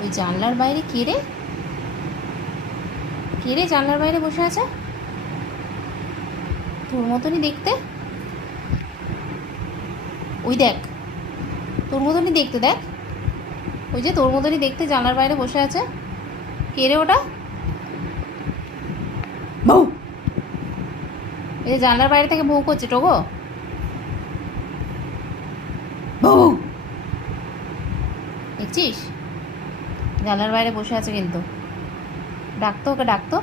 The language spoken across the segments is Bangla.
ওই জানলার বাইরে কে রে? কে রে জানলার বাইরে বসে আছে? তোর মতনই দেখতে। ওই দেখ, তোর মতনই দেখতে, দেখ ওই যে তোর মতনই দেখতে জানলার বাইরে বসে আছে। কে রে ওটা? বউ। এই যে জানলার বাইরে থেকে বউ করছে টোগো। বউ দেখছিস? জানলার বাইরে বসে আছে কিন্তু। ডাকতো, ওকে ডাকতো।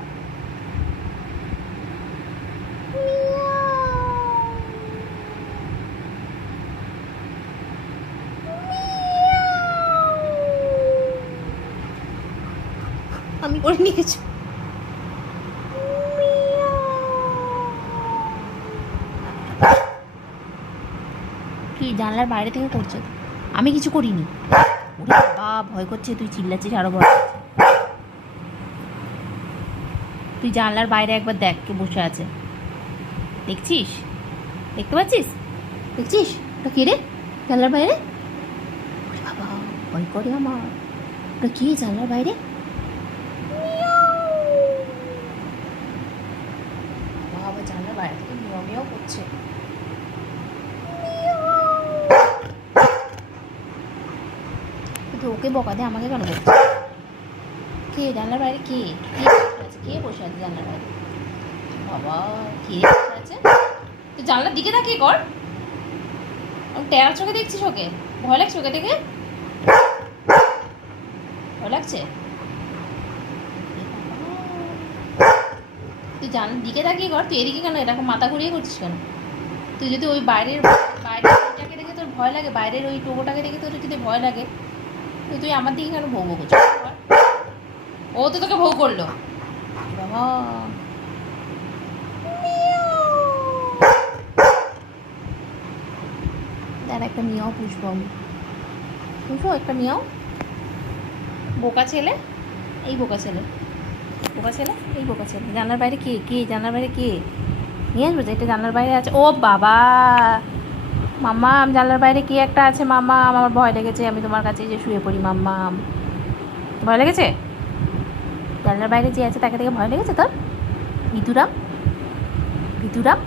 আমি করে নিয়ে গেছি। কি জানলার বাইরে থেকে করছে? আমি কিছু করিনি। ওরে বাবা, ভয় করছে, তুই চিল্লাচ্ছিস আরো ভয় করছে। তুই জানলার বাইরে একবার দেখ কে বসে আছে। দেখছিস? দেখতে পাচ্ছিস? দেখছিস ওটা কে রে জানলার বাইরে? ওরে বাবা, ভয় করে আমার। ওটা কি জানলার বাইরে? বাবা, জানলার বাইরে থেকে মিয়াও মিয়াও করছে। কিন্তু ওকে বকা দে, আমাকে কেন বলছে? কে জানলার বাইরে? কে কে বসে আছে? কে বসে আছে জানলার বাইরে? বাবা, কে বসে আছে? তুই জানলার দিকে তাকিয়ে কর। টেরা চোখে দেখছিস ওকে? ভয় লাগছে ওকে দেখে? ভয় লাগছে? তুই জানলার দিকে তাকিয়ে কর। তুই এদিকে কেন এরকম মাথা ঘুরিয়ে করছিস কেন? তুই যদি ওই বাইরের ওইটাকে দেখে তোর ভয় লাগে, বাইরের ওই টোকোটাকে দেখে তোর যদি ভয় লাগে, তুই আমার দিকে কেন ভৌ ভৌ করছিস? ও তো তোকে ভৌ করলো। বাবা, দেখ একটা মিয়াও পুষবো আমি। পুষবো একটা মিয়াও। বোকা ছেলে, এই বোকা ছেলে, বোকা ছেলে, এই বোকা ছেলে। জানলার বাইরে কে? কে জানলার বাইরে কে? নিয়ে আসবো যে এটা জানলার বাইরে আছে। ও বাবা, মাম্মা জানলার বাইরে কে একটা আছে। মাম্মা, আমার ভয় লেগেছে, আমি তোমার কাছে যে শুয়ে পড়ি। মাম্মা, ভয় লেগেছে? জানলার বাইরে যে আছে তাকে দেখে ভয় লেগেছে তোর? ভিতুরাম, ভিতুরাম,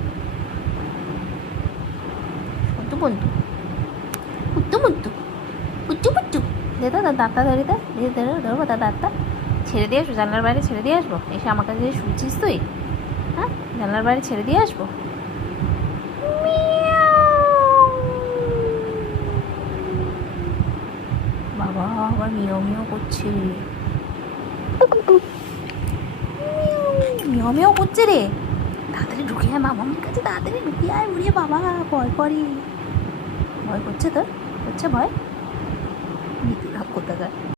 সন্তু বন্ধু, উত্তু মুত্তু, উচ্চু পুচ্চু। দে তো দাঁতটা ধরে দে, ধরবো তার দাঁতটা। ছেড়ে দিয়ে আসবো জানলার বাইরে, ছেড়ে দিয়ে আসবো। এসে আমার কাছে যে শুনছিস তুই? হ্যাঁ, জানলার বাইরে ছেড়ে দিয়ে আসবো। বাবা, আবার মিয়াও মিয়াও করছে। মিয়াও মিয়াও করছে রে। তাড়াতাড়ি ঢুকে আয় মামার কাছে, তাড়াতাড়ি ঢুকে আয়। উড়িয়ে বাবা, ভয় করে। ভয় করছে তোর? করছে ভয়? মৃত্যু কোথাকার।